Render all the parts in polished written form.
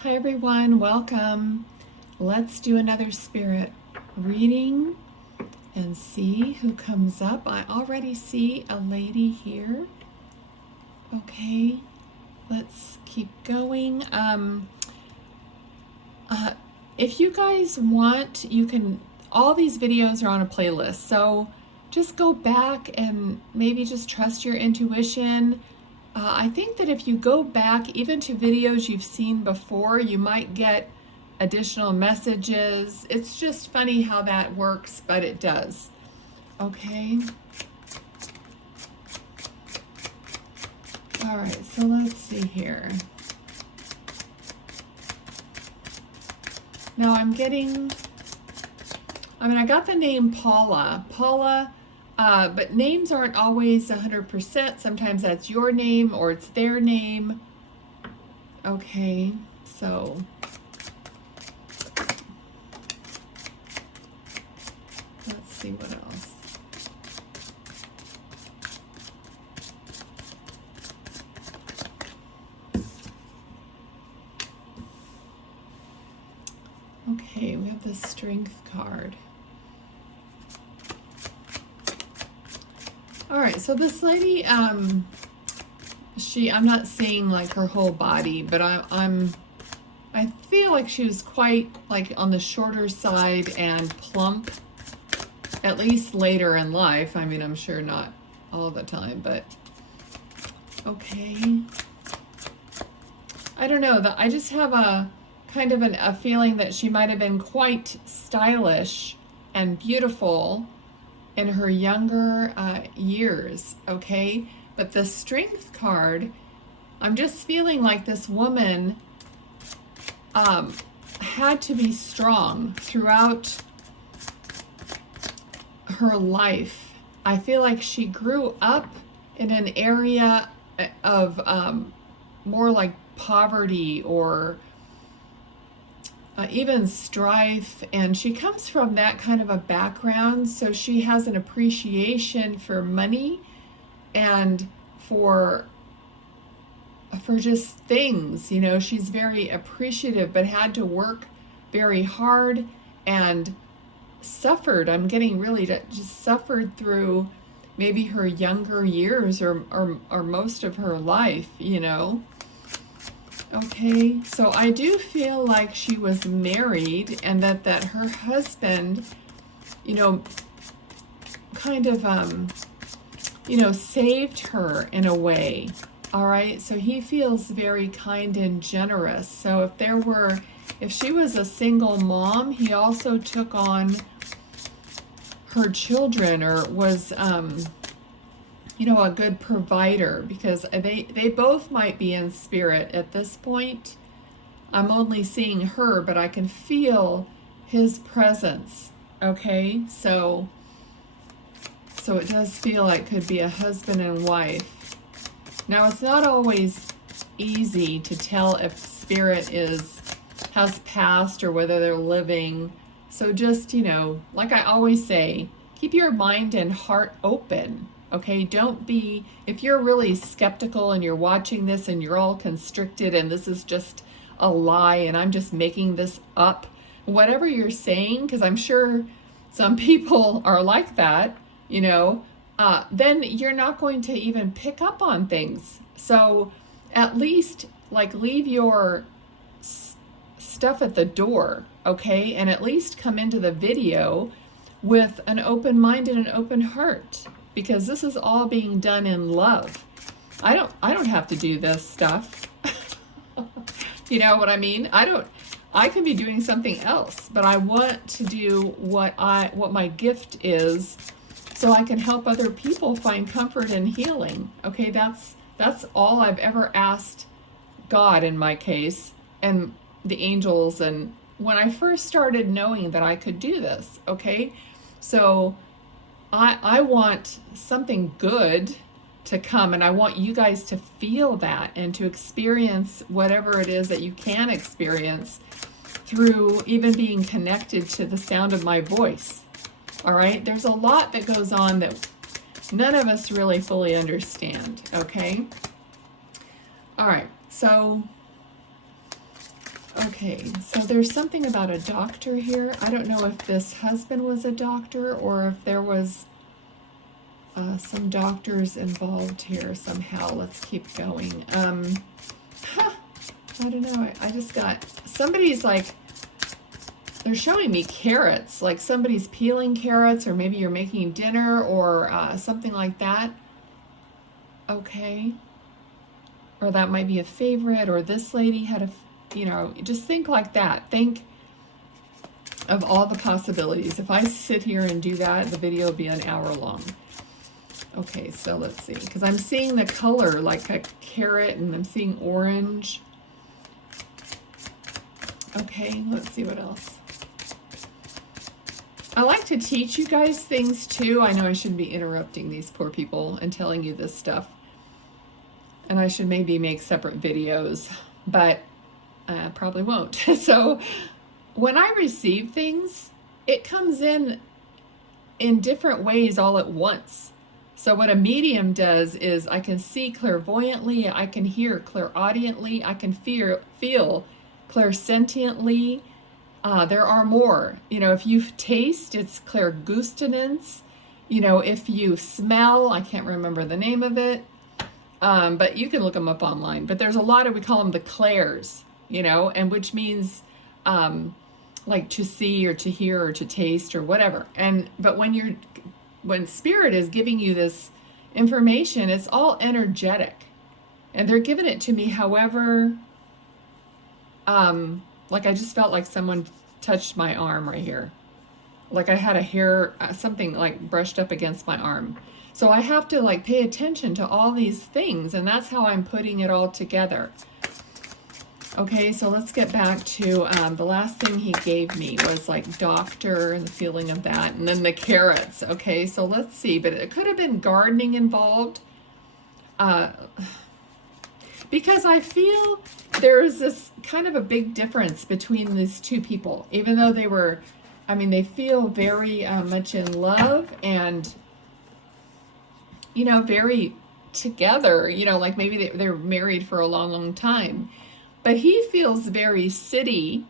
Hi everyone, welcome. Let's do another spirit reading and see who comes up. I already see a lady here. Okay, let's keep going. If you guys want, you can, all these videos are on a playlist, so just go back and maybe just trust your intuition. I think that if you go back even to videos you've seen before, you might get additional messages. It's just funny how that works, but it does. Okay. All right, so let's see here. Now I'm getting, I got the name Paula. But names aren't always 100%. Sometimes that's your name or it's their name. Okay, so let's see what else. Okay, we have the Strength card. All right, so this lady, I'm not seeing like her whole body, but I feel like she was quite like on the shorter side and plump, at least later in life. I mean, I'm sure not all the time, but okay. I don't know, I just have a kind of a feeling that she might have been quite stylish and beautiful in her younger years, okay? But the Strength card, I'm just feeling like this woman had to be strong throughout her life. I feel like she grew up in an area of more like poverty or even strife, and she comes from that kind of a background, so she has an appreciation for money and for just things, you know. She's very appreciative, but had to work very hard and suffered. I'm getting really just suffered through maybe her younger years or most of her life, you know. Okay, so I do feel like she was married and that her husband, you know, kind of, you know, saved her in a way. All right, so he feels very kind and generous. So if she was a single mom, he also took on her children or was, you know, a good provider, because they both might be in spirit at this point. I'm only seeing her, but I can feel his presence. Okay, so it does feel like it could be a husband and wife. Now, it's not always easy to tell if spirit has passed or whether they're living. So just, you know, like I always say, keep your mind and heart open. Okay, don't be, if you're really skeptical and you're watching this and you're all constricted and this is just a lie and I'm just making this up, whatever you're saying, because I'm sure some people are like that, you know, then you're not going to even pick up on things. So at least like leave your stuff at the door, okay, and at least come into the video with an open mind and an open heart, because this is all being done in love. I don't have to do this stuff. You know what I mean? I can be doing something else, but I want to do what my gift is, so I can help other people find comfort and healing. Okay, that's all I've ever asked God in my case, and the angels, and when I first started knowing that I could do this, okay? So I want something good to come, and I want you guys to feel that and to experience whatever it is that you can experience through even being connected to the sound of my voice. All right, there's a lot that goes on that none of us really fully understand, okay? All right, so Okay, so there's something about a doctor here. I don't know if this husband was a doctor or if there was some doctors involved here somehow. Let's keep going. I don't know. I just got, somebody's like, they're showing me carrots, like somebody's peeling carrots, or maybe you're making dinner or something like that. Okay. Or that might be a favorite, or this lady had a, you know, just think like that. Think of all the possibilities. If I sit here and do that, the video will be an hour long. Okay, so let's see, because I'm seeing the color like a carrot and I'm seeing orange. Okay, let's see what else. I like to teach you guys things too. I know I shouldn't be interrupting these poor people and telling you this stuff. And I should maybe make separate videos, but I probably won't. So when I receive things, it comes in different ways all at once. So what a medium does is I can see clairvoyantly, I can hear clairaudiently, I can feel clairsentiently. There are more. You know, if you taste, it's clairgustance. You know, if you smell, I can't remember the name of it, but you can look them up online. But there's a lot of, we call them the clairs, you know, and which means like to see or to hear or to taste or whatever. But when spirit is giving you this information, it's all energetic, and they're giving it to me however, like I just felt like someone touched my arm right here, like I had a hair, something like brushed up against my arm. So I have to like pay attention to all these things, and that's how I'm putting it all together. Okay, so let's get back to the last thing he gave me was like doctor and the feeling of that, and then the carrots. Okay, so let's see, but it could have been gardening involved, because I feel there's this kind of a big difference between these two people, even though they were, I mean, they feel very much in love and, you know, very together, you know, like maybe they're married for a long, long time. But he feels very city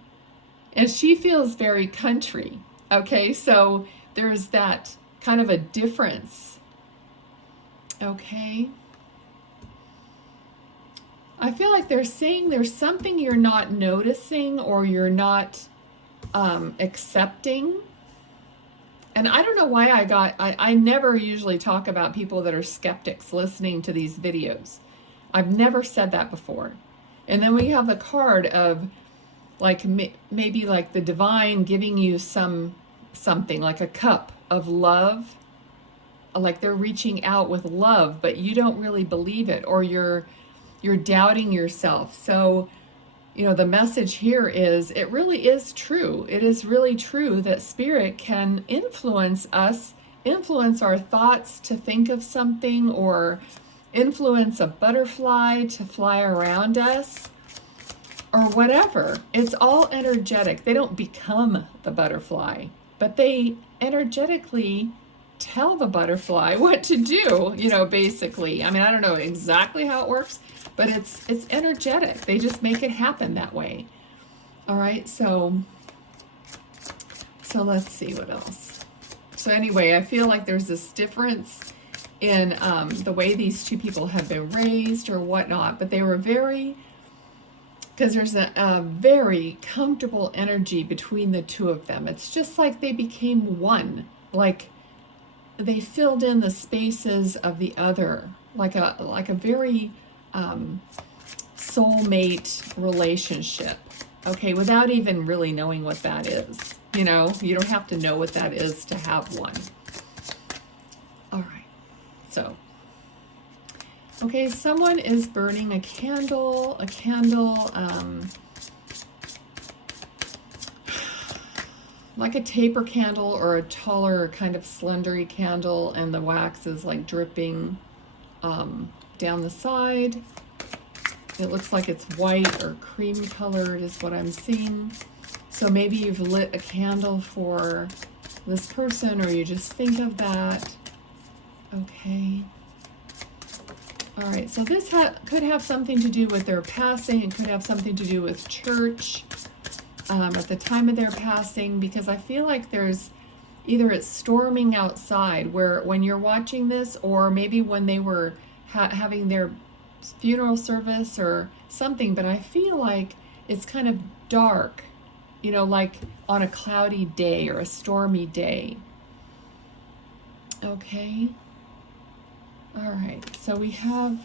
and she feels very country. Okay, so there's that kind of a difference. Okay. I feel like they're saying there's something you're not noticing or you're not accepting. And I don't know why I never usually talk about people that are skeptics listening to these videos. I've never said that before. And then we have the card of like maybe like the divine giving you something like a cup of love, like they're reaching out with love, but you don't really believe it, or you're doubting yourself. So, you know, the message here is it really is true. It is really true that spirit can influence us, influence our thoughts to think of something, or influence a butterfly to fly around us, or whatever. It's all energetic. They don't become the butterfly, but they energetically tell the butterfly what to do, you know, basically. I mean, I don't know exactly how it works, but it's energetic. They just make it happen that way. All right, so let's see what else. So anyway, I feel like there's this difference in the way these two people have been raised or whatnot, but they were very, because there's a very comfortable energy between the two of them. It's just like they became one, like they filled in the spaces of the other, like a very soulmate relationship, okay, without even really knowing what that is. You know, you don't have to know what that is to have one. All right. So, okay, someone is burning a candle, like a taper candle or a taller kind of slendery candle, and the wax is like dripping down the side. It looks like it's white or cream colored is what I'm seeing. So maybe you've lit a candle for this person, or you just think of that. Okay. All right, so this could have something to do with their passing. It could have something to do with church. at the time of their passing, because I feel like there's either it's storming outside where when you're watching this, or maybe when they were having their funeral service or something, but I feel like it's kind of dark, you know, like on a cloudy day or a stormy day. Okay. All right, so we have,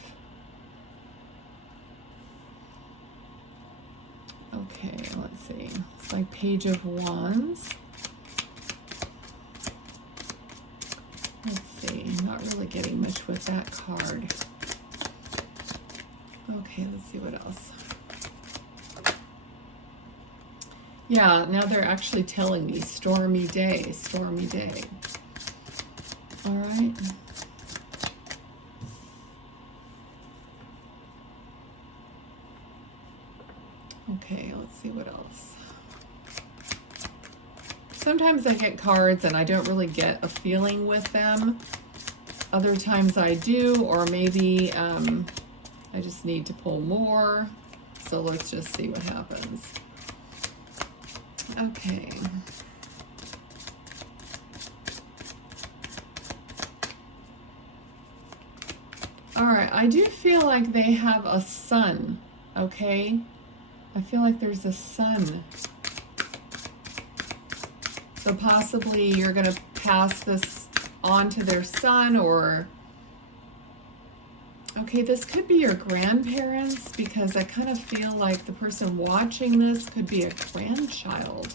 okay, let's see. It's like Page of Wands. Let's see, I'm not really getting much with that card. Okay, let's see what else. Yeah, now they're actually telling me stormy day, stormy day. All right. Okay, let's see what else. Sometimes I get cards and I don't really get a feeling with them. Other times I do, or maybe I just need to pull more. So let's just see what happens. Okay. All right, I do feel like they have a son, okay? I feel like there's a son. So possibly you're going to pass this on to their son, or... Okay, this could be your grandparents, because I kind of feel like the person watching this could be a grandchild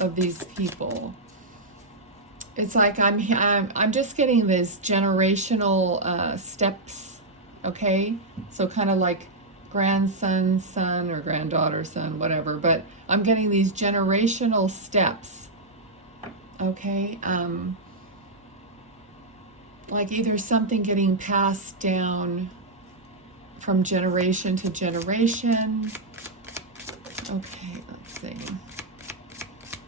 of these people. It's like I'm just getting this generational steps, okay? So kind of like grandson, son, or granddaughter, son, whatever. But I'm getting these generational steps, okay? Like either something getting passed down from generation to generation. Okay, let's see.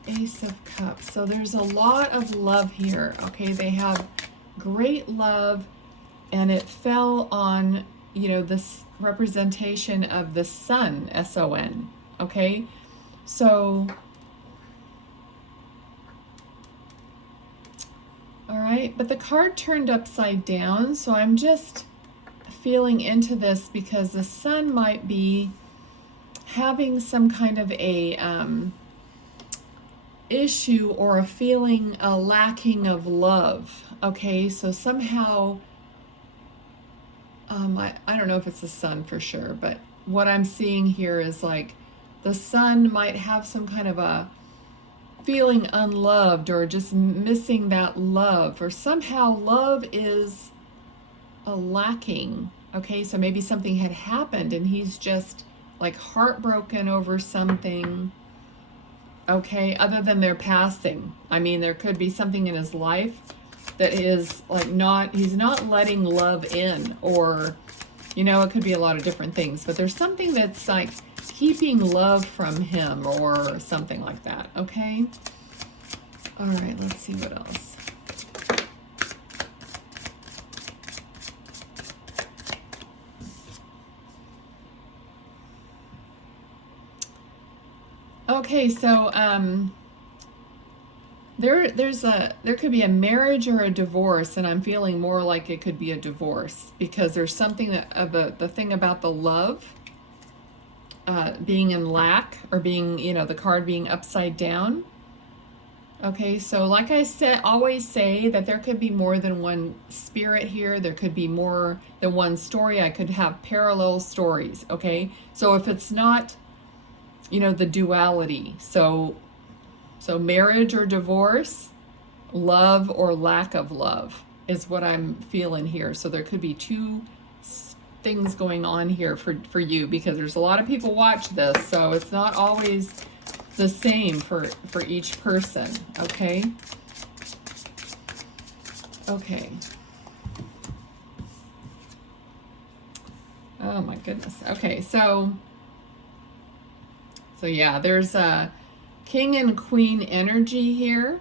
Ace of Cups. So there's a lot of love here, okay? They have great love, and it fell on, you know, this representation of the sun, S-O-N, okay? So, all right, but the card turned upside down, so I'm just feeling into this because the sun might be having some kind of a issue or a feeling, a lacking of love, okay? So somehow, I don't know if it's the sun for sure, but what I'm seeing here is like the sun might have some kind of a feeling unloved or just missing that love, or somehow love is a lacking, okay? So maybe something had happened and he's just like heartbroken over something, okay, other than their passing. I mean, there could be something in his life that is like he's not letting love in, or, you know, it could be a lot of different things, but there's something that's like keeping love from him or something like that, okay? All right, let's see what else. Okay, so there could be a marriage or a divorce, and I'm feeling more like it could be a divorce because there's something the thing about the love being in lack, or being, you know, the card being upside down. Okay, so like I said, always say that there could be more than one spirit here. There could be more than one story. I could have parallel stories, okay? So if it's not, you know, the duality, so marriage or divorce, love or lack of love is what I'm feeling here. So there could be two things going on here for you, because there's a lot of people watch this, so it's not always the same for each person, okay? Okay. Oh my goodness. Okay, so yeah, there's a King and Queen energy here.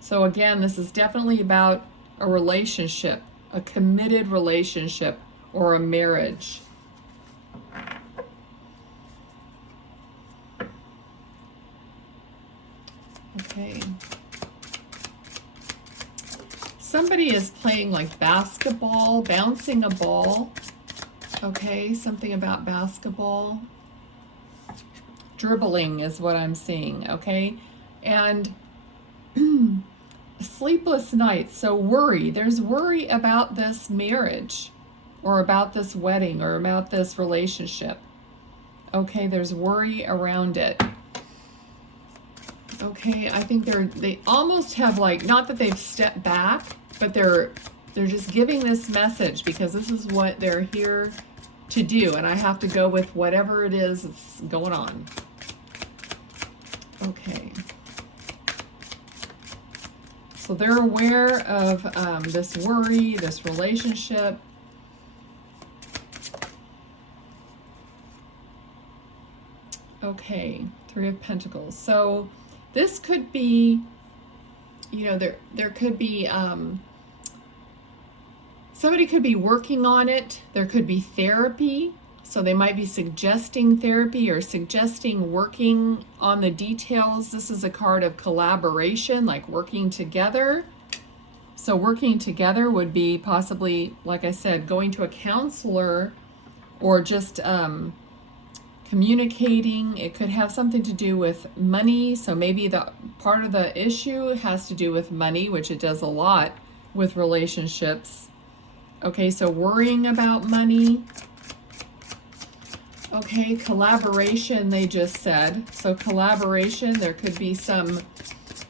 So again, this is definitely about a relationship, a committed relationship, or a marriage. Okay. Somebody is playing like basketball, bouncing a ball. Okay, something about basketball. Dribbling is what I'm seeing, okay? And sleepless nights, so worry. There's worry about this marriage or about this wedding or about this relationship. Okay, there's worry around it. Okay, I think they almost have like, not that they've stepped back, but they're just giving this message because this is what they're here to do, and I have to go with whatever it is that's going on. Okay. So they're aware of this worry, this relationship. Okay, Three of Pentacles. So this could be, you know, there could be, somebody could be working on it. There could be therapy. So they might be suggesting therapy or suggesting working on the details. This is a card of collaboration, like working together. So working together would be possibly, like I said, going to a counselor or just communicating. It could have something to do with money. So maybe the part of the issue has to do with money, which it does a lot with relationships. Okay, so worrying about money. Okay, collaboration, they just said. So collaboration, there could be some,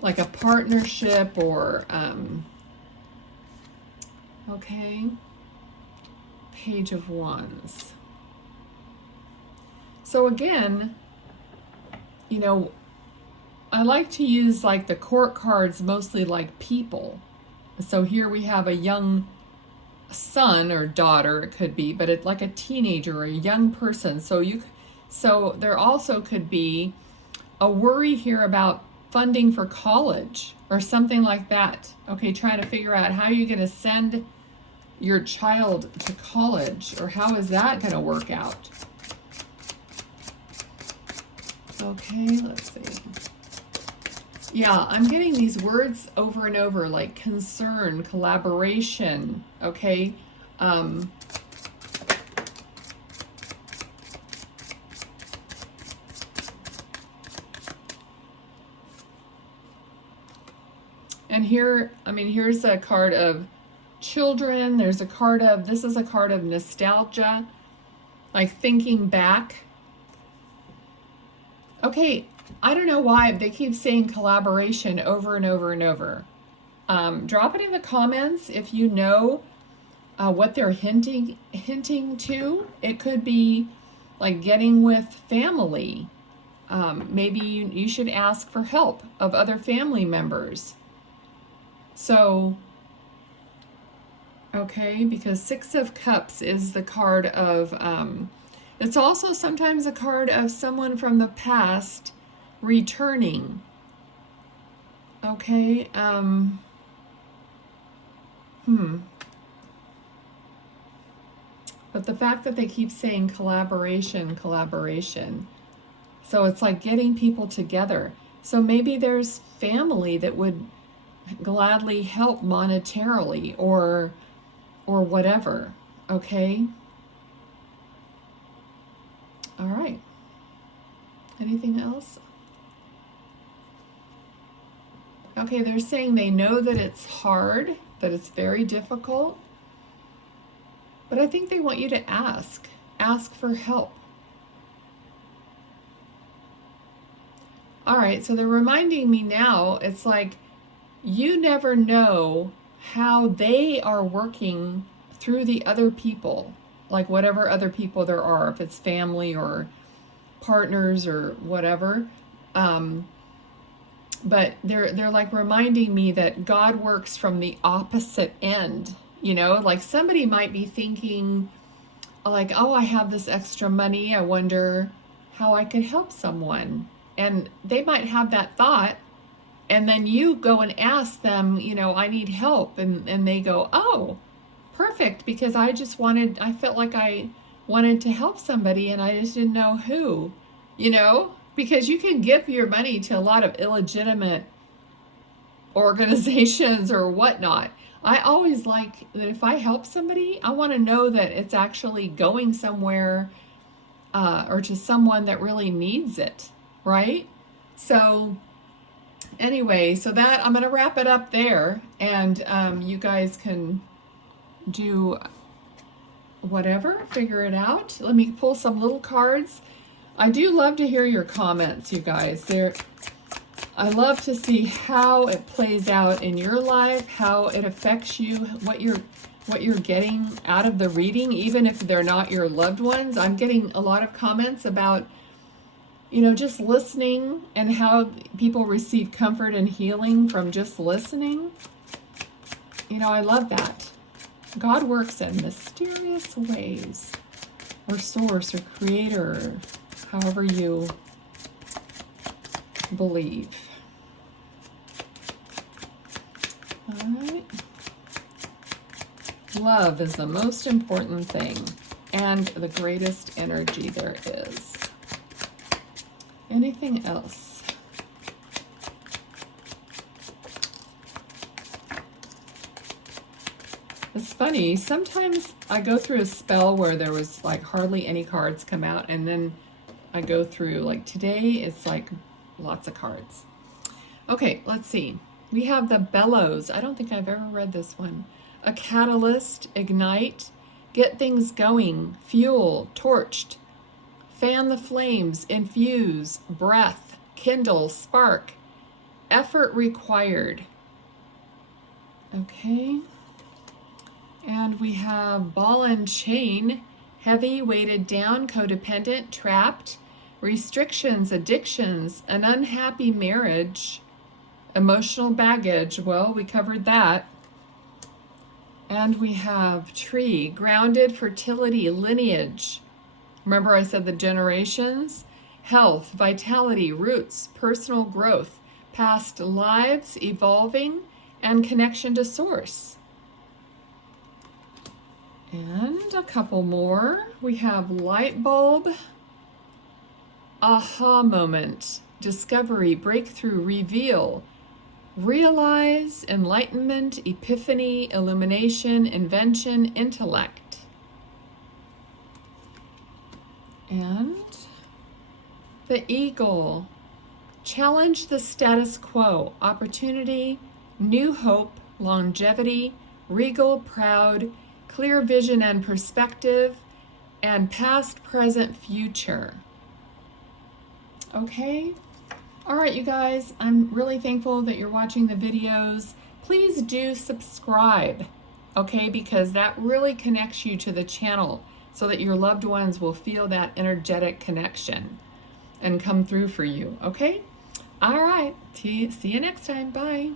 like a partnership or, okay, Page of Wands. So again, you know, I like to use like the court cards mostly like people. So here we have a young son or daughter, it could be, but it's like a teenager or a young person. So there also could be a worry here about funding for college or something like that. Okay, trying to figure out how you're going to send your child to college, or how is that going to work out? Okay, let's see. Yeah, I'm getting these words over and over, like concern, collaboration, okay? And here, I mean, here's a card of children. There's a card of, this is a card of nostalgia, like thinking back. Okay, I don't know why they keep saying collaboration over and over and over. Drop it in the comments if you know what they're hinting to. It could be like getting with family. Maybe you should ask for help of other family members. So, okay, because Six of Cups is the card of, it's also sometimes a card of someone from the past returning. Okay, But the fact that they keep saying collaboration, collaboration, so it's like getting people together. So maybe there's family that would gladly help monetarily or whatever, okay? All right. Anything else? Okay, they're saying they know that it's hard, that it's very difficult, but I think they want you to ask for help. All right, so they're reminding me now, it's like you never know how they are working through the other people, like whatever other people there are, if it's family or partners or whatever. But they're like reminding me that God works from the opposite end, you know, like somebody might be thinking like, oh, I have this extra money, I wonder how I could help someone. And they might have that thought, and then you go and ask them, you know, I need help, and they go, oh, perfect, because I felt like I wanted to help somebody and I just didn't know who, you know, because you can give your money to a lot of illegitimate organizations or whatnot. I always like that if I help somebody, I want to know that it's actually going somewhere or to someone that really needs it, right? So anyway, so that I'm going to wrap it up there, and you guys can do whatever, figure it out. Let me pull some little cards. I do love to hear your comments, you guys. I love to see how it plays out in your life, how it affects you, what you're getting out of the reading, even if they're not your loved ones. I'm getting a lot of comments about, you know, just listening and how people receive comfort and healing from just listening. You know, I love that. God works in mysterious ways, or source, or creator, or however you believe. All right. Love is the most important thing and the greatest energy there is. Anything else? It's funny, sometimes I go through a spell where there was like hardly any cards come out, and then I go through, like today, it's like lots of cards. Okay, let's see. We have the bellows. I don't think I've ever read this one. A catalyst, ignite, get things going, fuel, torched, fan the flames, infuse, breath, kindle, spark, effort required. Okay. And we have ball and chain, heavy, weighted down, codependent, trapped, restrictions, addictions, an unhappy marriage, emotional baggage. Well, we covered that. And we have tree, grounded, fertility, lineage. Remember I said the generations? Health, vitality, roots, personal growth, past lives, evolving, and connection to source. And a couple more. We have light bulb, aha moment, discovery, breakthrough, reveal, realize, enlightenment, epiphany, illumination, invention, intellect. And the eagle, challenge the status quo, opportunity, new hope, longevity, regal, proud, clear vision and perspective, and past, present, future. Okay? All right, you guys, I'm really thankful that you're watching the videos. Please do subscribe, okay? Because that really connects you to the channel so that your loved ones will feel that energetic connection and come through for you, okay? All right, see you next time. Bye.